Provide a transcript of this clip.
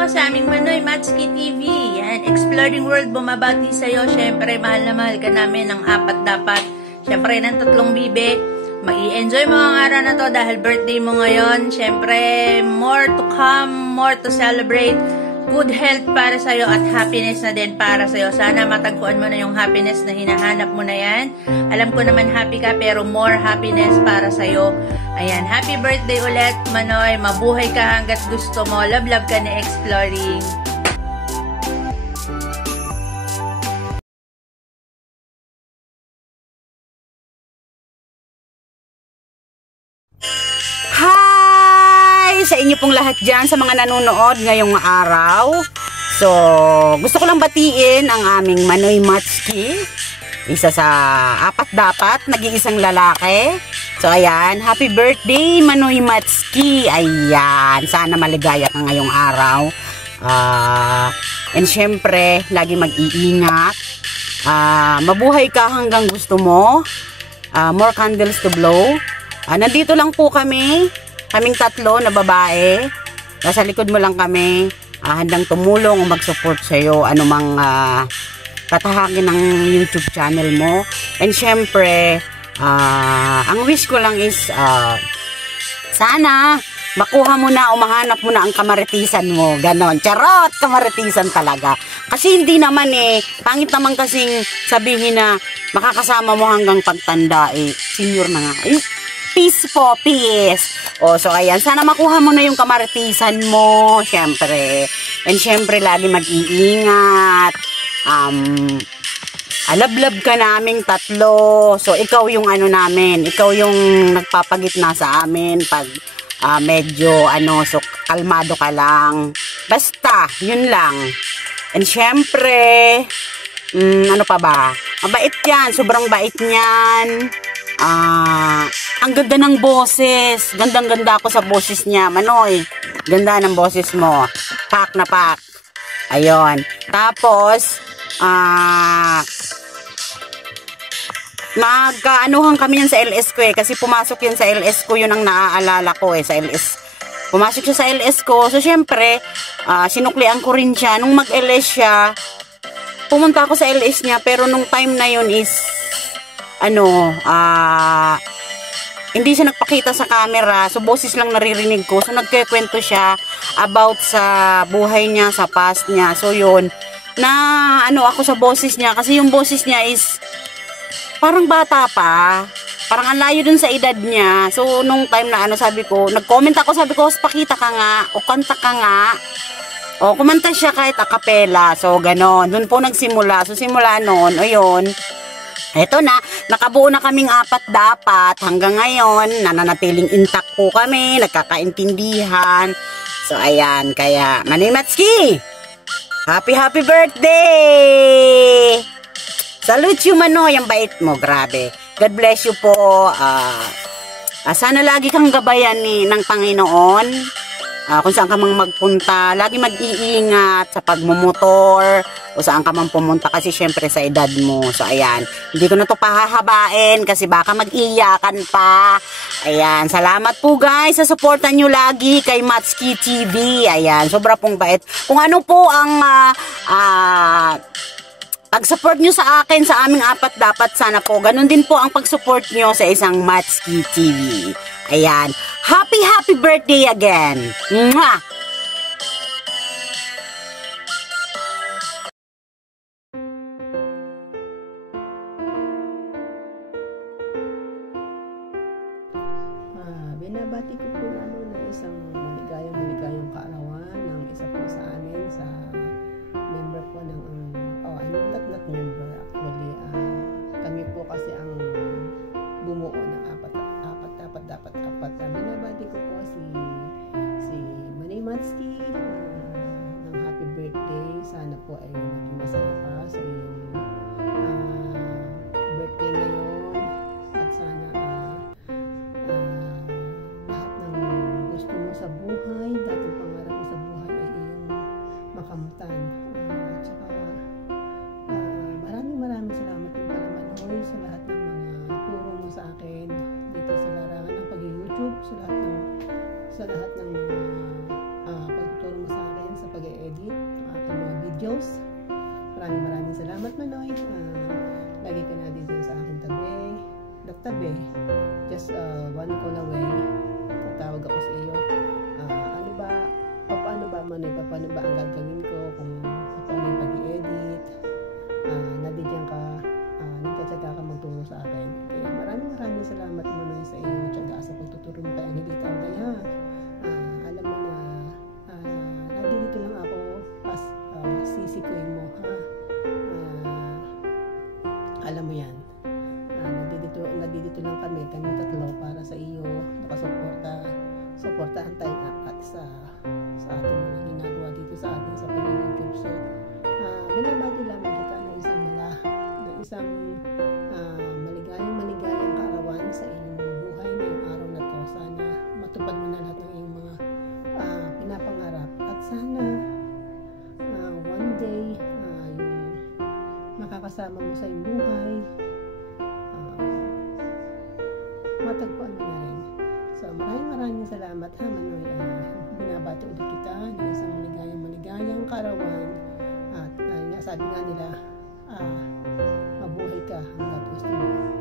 po sa aming Manoy Matsuki TV. Yan, Exploring World, bumabati sa'yo. Siyempre, mahal na mahal ka namin ng apat dapat. Siyempre, ng tatlong bibe. Mag-i-enjoy mo ang araw na to dahil birthday mo ngayon. Siyempre, more to come, more to celebrate. Good health para sa'yo at happiness na din para sa'yo. Sana matagpuan mo na yung happiness na hinahanap mo na yan. Alam ko naman happy ka pero more happiness para sa'yo. Ayan, happy birthday ulit, Manoy. Mabuhay ka hanggat gusto mo. Love ka na Exploring. Sa inyo pong lahat dyan, sa mga nanonood ngayong araw. So, gusto ko lang batiin ang aming Manoy Matsuki. Isa sa apat dapat, nag-iisang lalaki. So, ayan, happy birthday Manoy Matsuki. Ayan, sana maligaya ka ngayong araw. And syempre, lagi mag-iingat. Mabuhay ka hanggang gusto mo. More candles to blow. Nandito lang po kami. Kaming tatlo na babae. Nasa likod mo lang kami. Handang tumulong o mag-support sa'yo. Anumang katahakin ng YouTube channel mo. And syempre, ang wish ko lang is, sana makuha mo na o mahanap mo na ang kamaritisan mo. Ganon. Charot! Kamaritisan talaga. Kasi hindi naman pangit naman kasing sabihin na makakasama mo hanggang pagtanda senior na nga. Peace po, peace. So ayan, sana makuha mo na yung kamaritisan mo, syempre. And syempre, lagi mag-iingat. Alablab ka naming tatlo. So ikaw yung namin, ikaw yung nagpapagitna sa amin pag medyo so kalmado ka lang. Basta, yun lang. And syempre, ano pa ba? Mabait yan, sobrang bait niyan. Ang ganda ng boses. Gandang-ganda ako sa boses niya, Manoy. Ganda ng boses mo. Pak na pak. Ayun. Tapos, magkaanuhan kami yan sa LS ko kasi pumasok yun sa LS ko, yun ang naaalala ko sa LS. Pumasok siya sa LS ko. So, syempre, sinuklian ko rin siya. Nung mag-LS siya, pumunta ako sa LS niya, pero nung time na yun is, hindi siya nagpakita sa camera, so boses lang naririnig ko. So nagkikwento siya about sa buhay niya, sa past niya. So yun, na ako sa boses niya, kasi yung boses niya is parang bata pa, parang ang layo dun sa edad niya. So nung time na sabi ko, nag-comment ako, sabi ko, pakita ka nga o kanta ka nga. O kumanta siya kahit a cappella. So ganon, dun po nagsimula. So simula noon, ayun, eto na, nakabuo na kaming apat dapat. Hanggang ngayon, nananatiling intact po kami, nagkakaintindihan. So, ayan, kaya, Manoy Matsuki! Happy birthday! Salute you, Manoy, ang bait mo, grabe. God bless you po. Sana lagi kang gabayan ng Panginoon. Kung saan ka mang magpunta, lagi mag-iingat sa pagmumotor o saan ka mang pumunta kasi syempre sa edad mo. So ayan, hindi ko na to pahahabain kasi baka mag-iyakan pa. Ayan, salamat po guys sa suportan nyo lagi kay Matsuki TV. Ayan, sobra pong bait. Kung ano po ang pag-support nyo sa akin sa aming apat dapat, sana po ganun din po ang pag-support nyo sa isang Matsuki TV. Ayan, happy birthday again. Mwah! Binabati ko po ng isang maligayang kaarawan ng isa po sa amin, sa member po ng not member actually. Kami po kasi ang bumuo ng apat. Binabati ko po si Manoy Matsuki ng happy birthday. Sana po ay maging masaya ka sa iyong birthday ngayon, at sana lahat ng gusto mo sa buhay, dating pangarap mo sa buhay ay iyong makamtan. At saka maraming salamat din pala, Manoy, sa lahat ng mga turo mo sa akin dito sa larangan ng pag-YouTube, sa lahat ng pagtuturo mo sa akin sa pag tabi. Just one call away. Tatawag ako sa iyo. Ano ba, paano ba Manoy? Paano ba ang gagawin ko? Kung paano yung pag-i-edit? Nabigyan ka, nagtsatsaga ka magturo sa akin. Kaya maraming salamat Manoy sa iyong tsaga sa pagtuturo mo kay Angelita Onday, ha. Alam mo na, nandito lang ako, sisikuin mo, ha. Alam mo yan. Nandito lang kami tatlo para sa iyo, supportahan tayong apat sa ating mga ginagawa dito sa atin sa pag-YouTube. So, binabati lamang kita ng isang maligayang kaarawan sa iyong buhay ngayong araw na to. Sana matupad mo na lahat ng iyong mga pinapangarap, at sana one day yung makakasama mo sa iyong buhay, matagpuan mo na rin. So, maraming salamat, ha Manoy. Binabati ulit kita ng isang maligayang kaarawan, at sabi nga nila, mabuhay ka hanggat gusto mo.